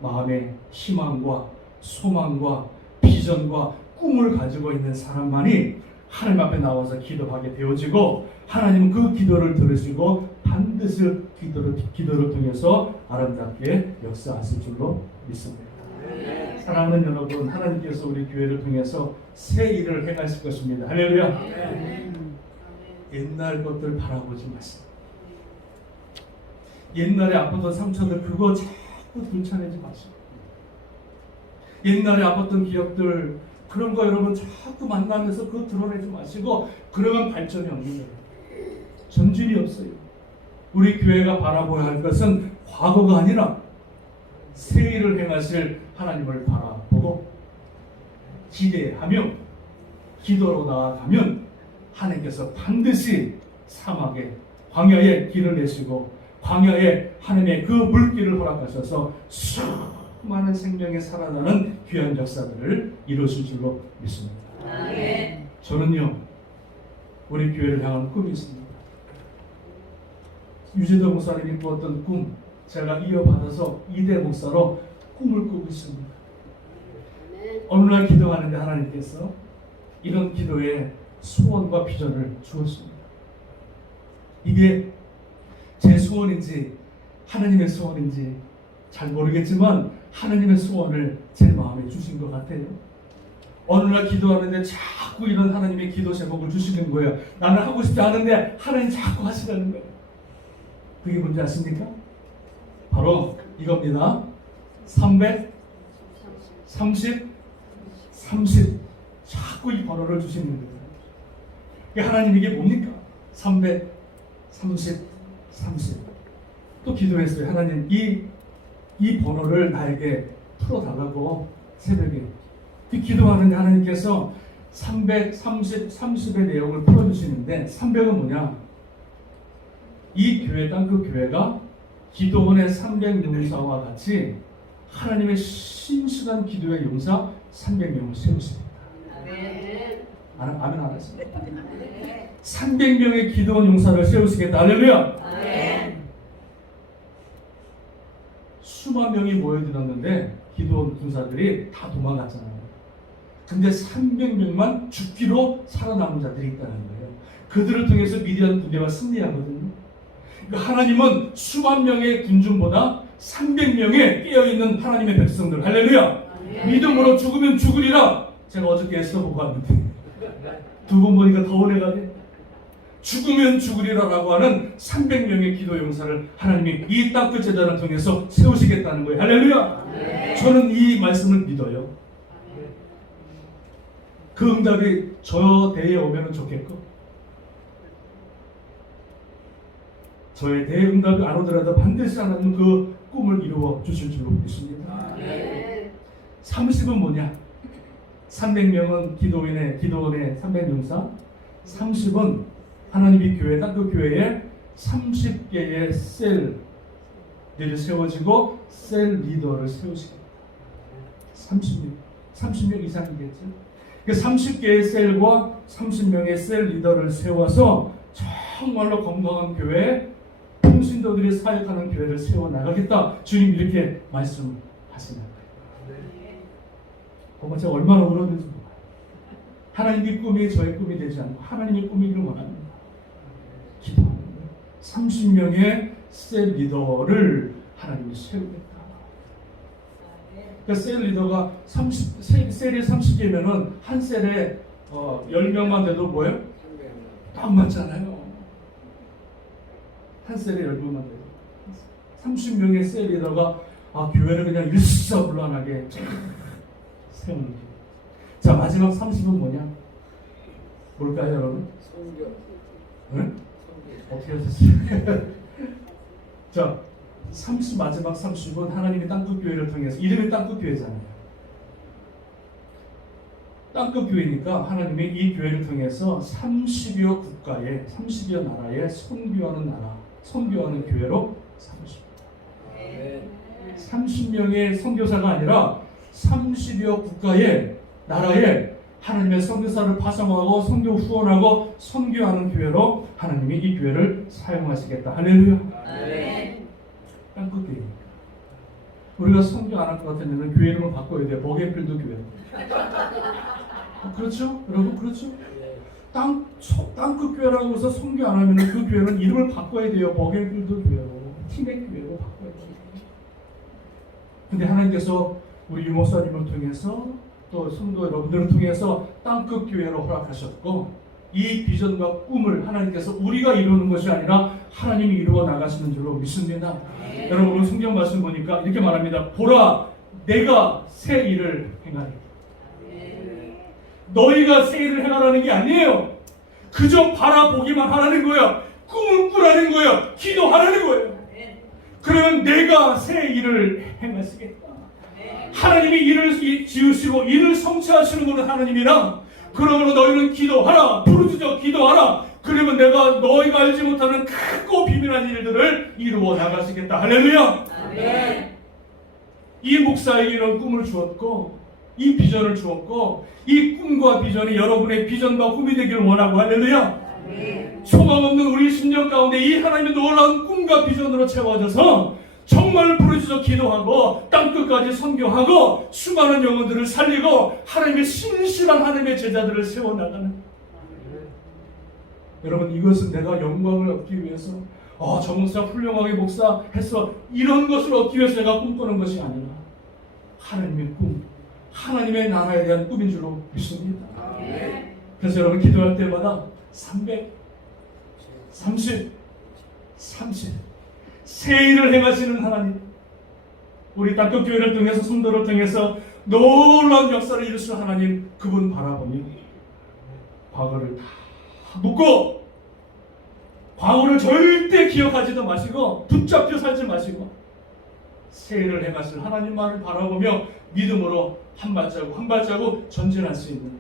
마음에 희망과 소망과 비전과 꿈을 가지고 있는 사람만이 하나님 앞에 나와서 기도하게 되어지고 하나님은 그 기도를 들으시고 반드시 기도를 통해서 아름답게 역사하실 줄로 믿습니다. 사랑하는 여러분, 하나님께서 우리 교회를 통해서 새 일을 행하실 것입니다. 할렐루야. 옛날 것들 바라보지 마세요. 옛날에 아팠던 상처들 그거 자꾸 들춰내지 마세요. 옛날에 아팠던 기억들 그런 거 여러분 자꾸 만나면서 그거 드러내지 마시고 그러면 발전이 없는 거예요. 전진이 없어요. 우리 교회가 바라보아야 할 것은 과거가 아니라 새 일을 행하실 하나님을 바라보고 기대하며 기도로 나아가면 하나님께서 반드시 사막에 광야에 길을 내시고 광야에 하나님의 그 물길을 허락하셔서 수많은 생명에 살아나는 귀한 역사들을 이루실 줄로 믿습니다. 저는요, 우리 교회를 향한 꿈이 있습니다. 유재도 목사님이 꾸었던 꿈 제가 이어받아서 2대 목사로 꿈을 꾸고 있습니다. 어느 날 기도하는데 하나님께서 이런 기도에 소원과 비전을 주었습니다. 이게 제 소원인지 하나님의 소원인지 잘 모르겠지만 하나님의 소원을 제 마음에 주신 것 같아요. 어느 날 기도하는데 자꾸 이런 하나님의 기도 제목을 주시는 거예요. 나는 하고 싶지 않은데 하나님 자꾸 하시라는 거예요. 그게 뭔지 아십니까? 바로 이겁니다. 330 자꾸 이 번호를 주시는 거예요. 하나님 이게 뭡니까? 330 또 기도했어요. 하나님 이 번호를 나에게 풀어달라고 새벽에 기도하는데 하나님께서 330의 내용을 풀어주시는데 300은 뭐냐? 이 교회 그 교회가 기도원의 300용사와 같이 하나님의 신실한 기도의 용사 300명을 세우십니다. 아멘 안 하셨습니다. 300명의 기도원 용사를 세우시겠다. 할렐루야. 수만 명이 모여들었는데 기도원 군사들이 다 도망갔잖아요. 근데 300명만 죽기로 살아남은 자들이 있다는 거예요. 그들을 통해서 미디안 군대가 승리하거든요. 그러니까 하나님은 수만 명의 군중보다 300명의 깨어있는 하나님의 백성들, 할렐루야. 믿음으로 죽으면 죽으리라. 제가 어저께 애써보고 왔는데 두 번 보니까 더 오래가 돼. 죽으면 죽으리라라고 하는 300명의 기도 용사를 하나님이 이 땅끝 제단을 통해서 세우시겠다는 거예요. 할렐루야. 저는 이 말씀을 믿어요. 그 응답이 저 대에 오면 좋겠고 저의 대에 응답이 안 오더라도 반드시 하나님은 그 꿈을 이루어 주실 줄로 믿습니다. 30은 뭐냐? 300명은 기도원의 300용사, 30은 하나님이 교회, 땅끝 교회에 30개의 셀들이 세워지고 셀 리더를 세우시겠다. 30명 이상이겠죠. 그 30개의 셀과 30명의 셀 리더를 세워서 정말로 건강한 교회, 평신도들이 사역하는 교회를 세워나가겠다. 주님 이렇게 말씀하시는 거예요. 그거 제가 얼마나 울었는지 몰라요. 하나님의 꿈이 저의 꿈이 되지 않고 하나님의 꿈이기를 원합니다. 기도합니다. 30명의 셀 리더를 하나님이 세우겠다. 그러니까 셀 리더가 셀이 30개면은 한 셀에 10명만 돼도 뭐예요? 딱 맞잖아요. 한 셀에 10명만 돼도 30명의 셀 리더가 교회를 그냥 일사불란하게 세우는 거예요. 자, 마지막 30은 뭐냐? 뭘까요, 여러분? 네? 어떻게 하셨어요? 자, 마지막 30은 하나님이 땅끝교회를 통해서, 이름이 땅끝교회잖아요. 땅끝교회니까 하나님이 이 교회를 통해서 30여 국가에, 30여 나라에 선교하는 교회로 삼으십니다. 30명의 선교사가 아니라 30여 국가의 나라에 하나님의 선교사를 파송하고 선교 후원하고 선교하는 교회로 하나님이 이 교회를 사용하시겠다. 할렐루야. 땅끝교회니까. 우리가 선교 안 할 것 같으면 교회 이름을 바꿔야 돼요. 버게필드 교회. 그렇죠? 여러분 그렇죠? 땅끝교회라고 해서 선교 안 하면 그 교회는 이름을 바꿔야 돼요. 버게필드 교회로, 티맥 교회로 바꿔야 돼요. 근데 하나님께서 우리 유목사님을 통해서 또 성도 여러분들을 통해서 땅끝 교회로 허락하셨고, 이 비전과 꿈을 하나님께서 우리가 이루는 것이 아니라 하나님이 이루어 나가시는 줄로 믿습니다. 여러분 오늘 성경 말씀 보니까 이렇게 말합니다. 보라, 내가 새 일을 행하리. 너희가 새 일을 행하라는 게 아니에요. 그저 바라보기만 하라는 거야. 꿈을 꾸라는 거야. 기도하라는 거예요. 그러면 내가 새 일을 행하시겠다. 하나님이 일을 지으시고 일을 성취하시는 분은 하나님이라. 그러므로 너희는 기도하라. 부르짖어 기도하라. 그러면 내가 너희가 알지 못하는 크고 비밀한 일들을 이루어 나가시겠다. 할렐루야. 아멘. 이 목사에게 이런 꿈을 주었고 이 비전을 주었고 이 꿈과 비전이 여러분의 비전과 꿈이 되기를 원하고, 할렐루야. 아멘. 소망 없는 우리 10년 가운데 이 하나님의 놀라운 꿈과 비전으로 채워져서 정말 부르짖어 기도하고 땅끝까지 선교하고 수많은 영혼들을 살리고 하나님의 신실한 하나님의 제자들을 세워나가는, 여러분 이것은 내가 영광을 얻기 위해서 저 목사 훌륭하게 목사해서 이런 것을 얻기 위해서 내가 꿈꾸는 것이 아니라 하나님의 꿈, 하나님의 나라에 대한 꿈인 줄로 믿습니다. 그래서 여러분 기도할 때마다 30 새 일을 행하시는 하나님, 우리 땅끝교회를 통해서 성도를 통해서 놀라운 역사를 이루시는 하나님, 그분 바라보며 과거를 다 묻고 과거를 절대 기억하지도 마시고 붙잡혀 살지 마시고 새 일을 행하실 하나님만을 바라보며 믿음으로 한 발자국 전진할 수 있는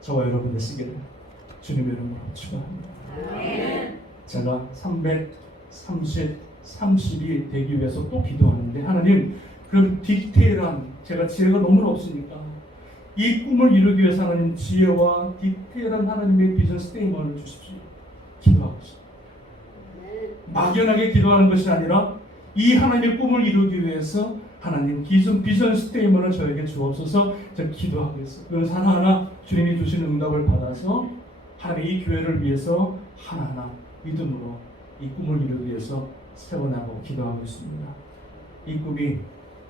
저와 여러분 되시기를 주님의 이름으로 축원합니다. 제가 30이 되기 위해서 또 기도하는데, 하나님 그런 디테일한, 제가 지혜가 너무 없으니까 이 꿈을 이루기 위해서 하나님 지혜와 디테일한 하나님의 비전 스테이먼을 주십시오. 기도하고 있습니다. 막연하게 기도하는 것이 아니라 이 하나님의 꿈을 이루기 위해서 하나님 비전 스테이먼을 저에게 주옵소서. 제가 기도하고 있어요. 그래서 하나하나 주님이 주시는 응답을 받아서 하나님 이 교회를 위해서 하나하나 믿음으로 이 꿈을 이루기 위해서 세워나가고 기도하고 있습니다. 이 꿈이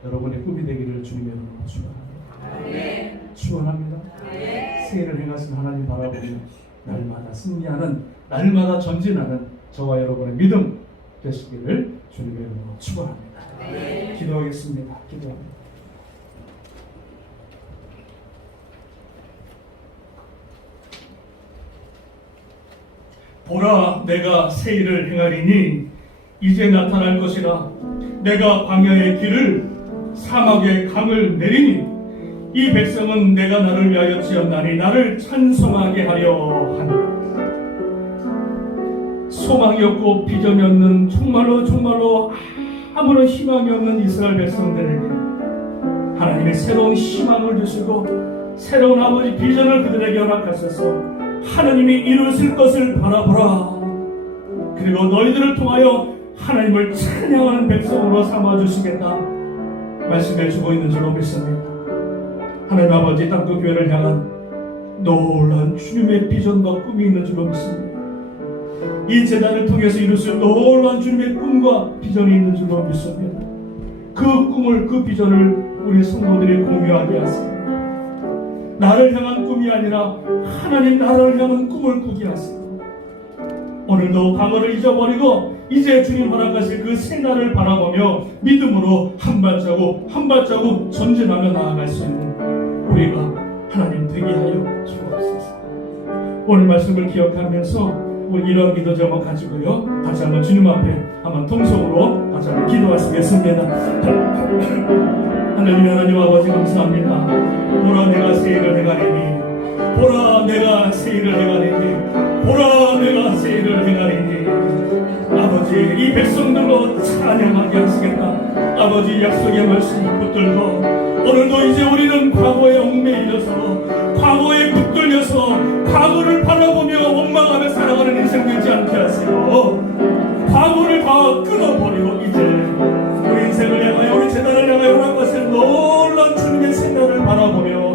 여러분의 꿈이 되기를 주님의 이름으로 축원합니다. 축원합니다. 새 일을 행하신 하나님 바라보며 날마다 승리하는, 날마다 전진하는 저와 여러분의 믿음 되시기를 주님의 이름으로 축원합니다. 기도하겠습니다. 기도합니다. 보라, 내가 새 일을 행하리니 이제 나타날 것이라. 내가 광야의 길을 사막의 강을 내리니 이 백성은 내가 나를 위하여 지었나니 나를 찬송하게 하려 하니라. 소망이 없고 비전이 없는 정말로 아무런 희망이 없는 이스라엘 백성들에게 하나님의 새로운 희망을 주시고 새로운 아버지 비전을 그들에게 허락하셔서 하나님이 이루실 것을 바라보라. 그리고 너희들을 통하여 하나님을 찬양하는 백성으로 삼아주시겠다 말씀해 주고 있는 줄로 믿습니다. 하나님 아버지 땅끝 교회를 향한 놀라운 주님의 비전과 꿈이 있는 줄로 믿습니다. 이 재단을 통해서 이루실 놀라운 주님의 꿈과 비전이 있는 줄로 믿습니다. 그 꿈을, 그 비전을 우리 성도들이 공유하게 하세요. 나를 향한 꿈이 아니라 하나님 나라를 향한 꿈을 꾸게 하세요. 오늘도 과거를 잊어버리고 이제 주님 허락하실 그 새날을 바라보며 믿음으로 한 발자국 전진하며 나아갈 수 있는 우리가 하나님 되게 하여 주옵소서. 오늘 말씀을 기억하면서 우리 이러한 기도 제목 가지고요 다시 한번 주님 앞에 한번 통성으로 다시 한번 기도하시겠습니다. 하나님 아버지 감사합니다. 보라 내가 새 일을 행하리니, 보라 내가 새 일을 행하리니, 보라 내가 새 일을 행하리니. 아버지 이 백성들로 찬양하게 하시겠다. 아버지 약속의 말씀 붙들고 오늘도 이제 우리는 과거에 얽매이려서 과거에 붙들려서 과거를 바라보며 원망하며 살아가는 인생 되지 않게 하세요. 과거를 다 끊어버리고 이제 우리 인생을 향하여 우리 재단을 향하여 허락하신 놀라운 주님의 생각을 바라보며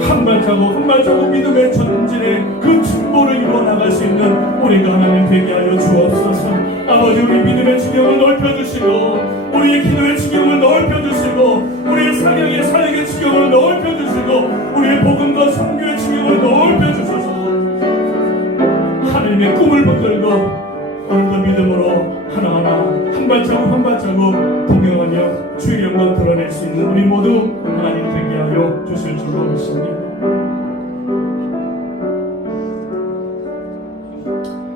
한 발자국 믿음의 전진의 그 충보를 이루어 나갈 수 있는 우리가 하나님 되게 하여 주옵소서. 아버지 우리 믿음의 지경을 넓혀주시고 우리의 기도의 지경을 넓혀주시고 우리의 사역의 지경을 넓혀주시고 우리의 복음과 선교의 지경을 넓혀주셔서 하나님의 꿈을 붙들고 오늘도 믿음으로 하나하나 한 발자국 동행하며 주의 영광 드러낼 수 있는 우리 모두 하나님 되게 하여 주실 줄로 믿습니다.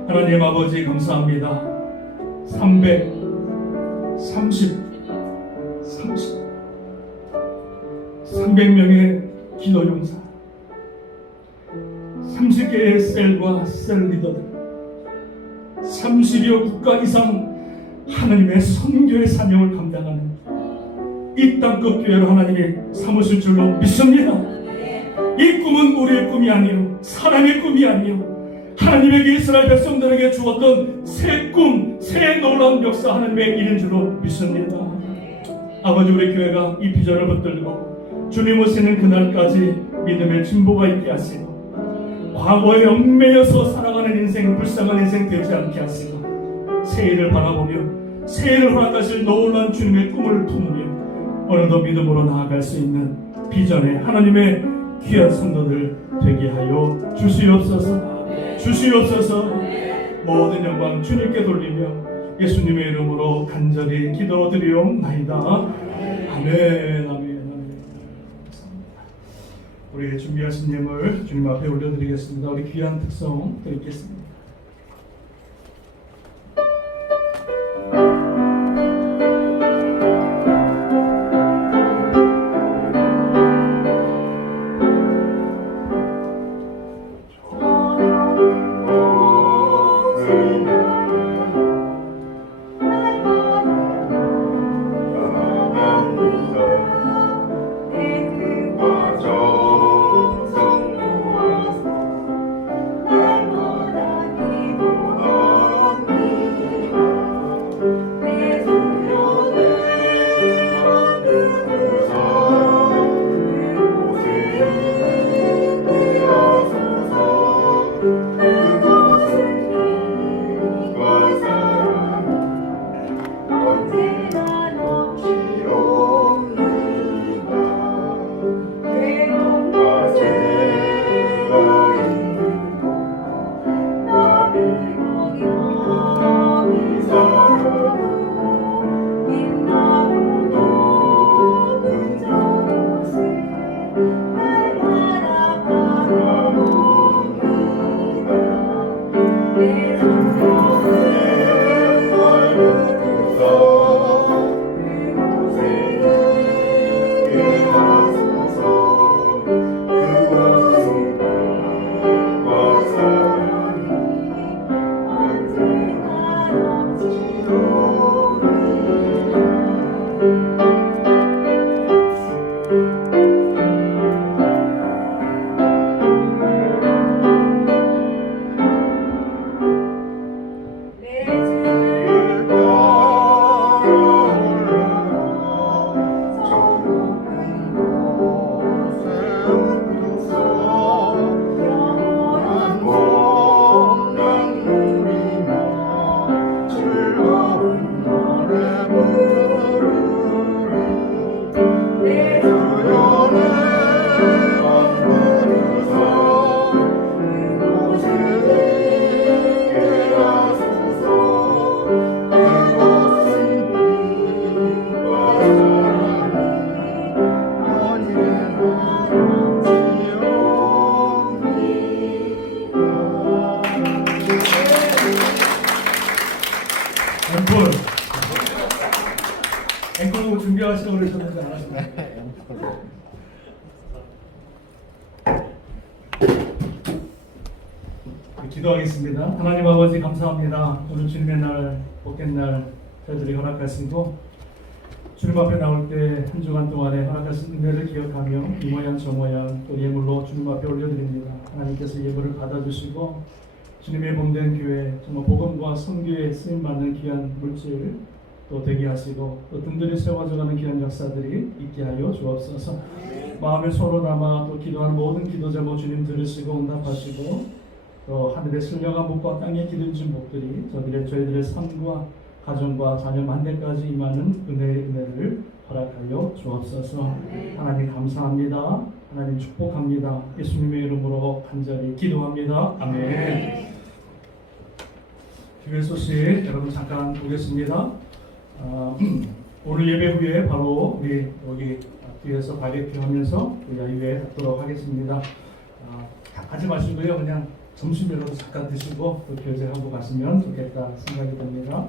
하나님 아버지 감사합니다. 300명의 기도 용사, 30개의 셀과 셀 리더들, 30여 국가 이상 하나님의 선교의 사명을 감당하는 이 땅끝 교회로 하나님이 삼으실 줄로 믿습니다. 이 꿈은 우리의 꿈이 아니요 사람의 꿈이 아니요 하나님에게 이스라엘 백성들에게 주었던 새 꿈, 새 놀라운 역사 하나님의 일인 줄로 믿습니다. 아버지 우리 교회가 이 비전을 붙들고 주님 오시는 그날까지 믿음의 진보가 있게 하시고 과거에 얽매여서 살아가는 인생, 불쌍한 인생 되지 않게 하시고 새해를 바라보며 새해를 허락하실 놀라운 주님의 꿈을 품으며 오늘도 믿음으로 나아갈 수 있는 비전의 하나님의 귀한 성도들 되게 하여 주시옵소서. 모든 영광 주님께 돌리며 예수님의 이름으로 간절히 기도드리옵나이다. 아멘. 우리 준비하신 예물 주님 앞에 올려드리겠습니다. 우리 귀한 특성 드리겠습니다. 앵콜곡 준비하시라고 그러셨는데 안 하셨나요? 기도하겠습니다. 하나님 아버지 감사합니다. 오늘 주님의 날, 복된 날 저희들이 허락하시고 주님 앞에 나올 때 한 주간 동안에 허락하신 은혜를 기억하며 이 모양 저 모양 또 예물로 주님 앞에 올려드립니다. 하나님께서 예물을 받아주시고 주님의 몸된 교회 정말 복음과 선교에 쓰임받는 귀한 물질 또 되게 하시고 또 든든히 세워져가는 귀한 역사들이 있게 하여 주옵소서. 마음에 서로 담아 또 기도하는 모든 기도 제목 주님 들으시고 응답하시고 또 하늘의 신령한 복과 땅에 기름진 복들이 저희들의 삶과 가정과 자녀 만대까지 임하는 은혜를 허락하여 주옵소서. 하나님 감사합니다. 하나님 축복합니다. 예수님의 이름으로 간절히 기도합니다. 아멘. 교회 소식 여러분 잠깐 보겠습니다. 오늘 예배 후에 바로 우리 여기 뒤에서 바베큐 하면서 야유회 갖도록 하겠습니다. 하지 마시고요. 그냥 점심이라도 잠깐 드시고 또 교제하고 가시면 좋겠다 생각이 듭니다.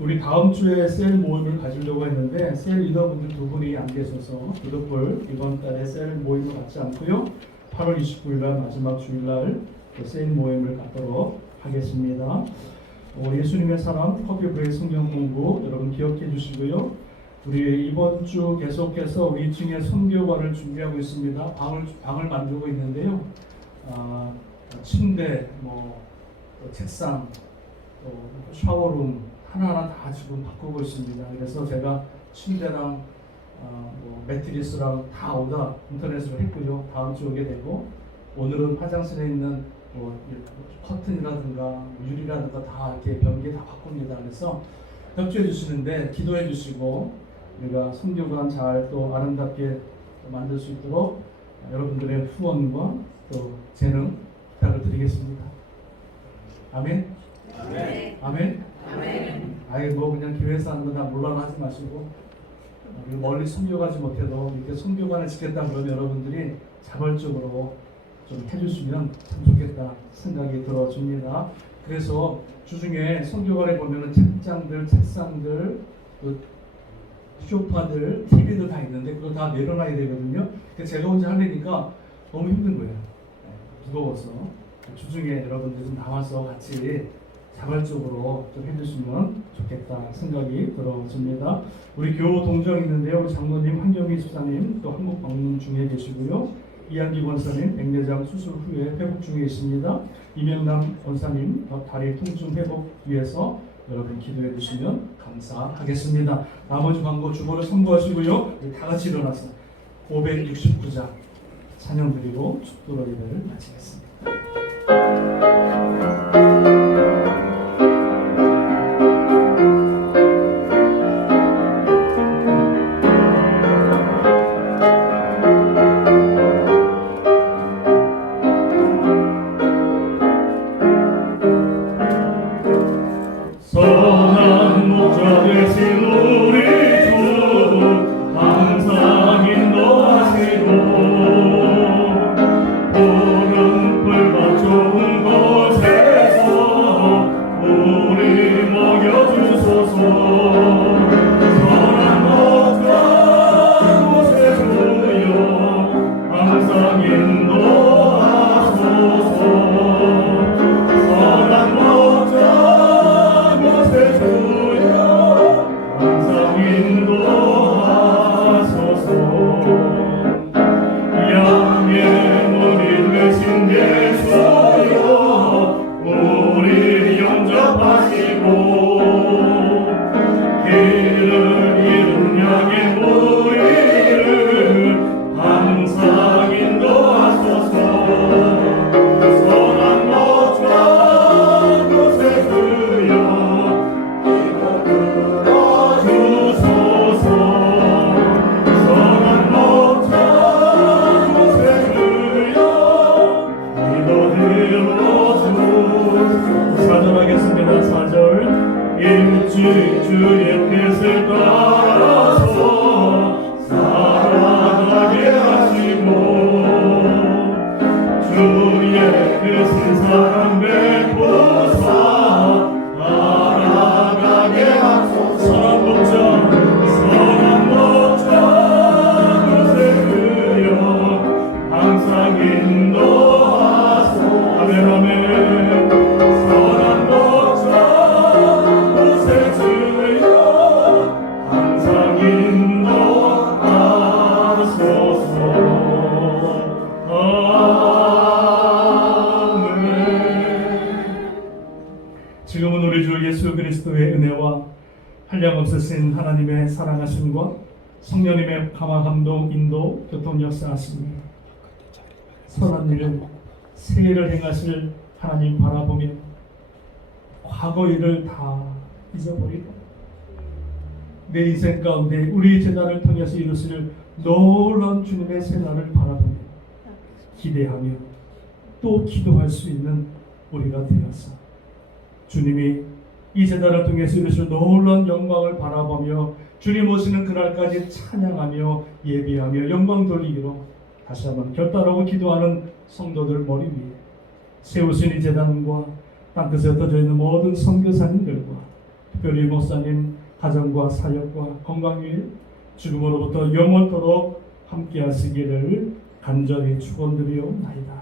우리 다음 주에 셀 모임을 가지려고 했는데 셀 리더분들 두 분이 안 계셔서 부득불 이번 달에 셀 모임을 갖지 않고요. 8월 29일 날 마지막 주일날 셀 모임을 갖도록 하겠습니다. 예수님의 사랑 커피 브레이크 성경 공부 여러분 기억해 주시고요. 우리 이번 주 계속해서 우리 2층에 선교관을 준비하고 있습니다. 방을 만들고 있는데요. 침대, 또 책상, 또 샤워룸 하나하나 다 지금 바꾸고 있습니다. 그래서 제가 침대랑 매트리스랑 다 오다 인터넷으로 했고요. 다음 주 오게 되고 오늘은 화장실에 있는 커튼이라든가 유리라든가 다 이렇게 변기에 다 바꿉니다. 그래서 협조해 주시는데 기도해 주시고 우리가 선교관 잘 또 아름답게 만들 수 있도록 여러분들의 후원과 또 재능 부탁을 드리겠습니다. 아멘. 아멘. 아멘. 아멘. 아예 그냥 교회에서 하는 거 다 몰라는 하지 마시고 멀리 선교가지 못해도 이렇게 선교관을 짓겠다 그러면 여러분들이 자발적으로 좀 해주시면 참 좋겠다 생각이 들어집니다. 그래서 주중에 선교관에 보면은 책장들, 책상들, 또 소파들, TV도 다 있는데 그거 다 내려놔야 되거든요. 제가 혼자 하려니까 너무 힘든 거예요. 무거워서 주중에 여러분들 좀 나와서 같이 자발적으로 좀 해주시면 좋겠다 생각이 들어집니다. 우리 교우 동정 있는데요. 우리 장로님 한경희 집사님 또 한국 방문 중에 계시고요. 이한기 권사님 백내장 수술 후에 회복 중에 있습니다. 이명남 권사님 다리 통증 회복 위해서 여러분 기도해 주시면 감사하겠습니다. 나머지 광고 주보를 선고하시고요. 다 같이 일어나서 569장 찬양 드리고 축도로 예배를 마치겠습니다. 선한 목자 되신 우리 주 항상 인도하시고 푸른 풀밭 좋은 곳에서 우리 먹여주소서. 선한 목자 곳에 주여 항상 인도하소서. 선한 목자 사절하겠습니다. 4절 주의 뜻을 따라서 살아가게 하시고 주의 뜻은 사랑 베푸사 예수 그리스도의 은혜와 한량없으신 하나님의 사랑하심과 성령님의 감화 감동 인도 교통 역사하십니다. 선한 일을 새해를 행하실 하나님 바라보며 과거 일을 다 잊어버리고 내 인생 가운데 우리 제자를 통해서 이루실 놀라운 주님의 새날을 바라보며 기대하며 또 기도할 수 있는 우리가 되어서 주님이 이 제자를 통해서 이루실 놀라운 영광을 바라보며 주님 오시는 그날까지 찬양하며 예배하며 영광 돌리기로 다시 한번 결단하고 기도하는 성도들 머리 위에 세우신 이 재단과 땅끝에 흩어져 있는 모든 선교사님들과 특별히 목사님 가정과 사역과 건강 위에 죽음으로부터 영원토록 함께 하시기를 간절히 축원드리옵나이다.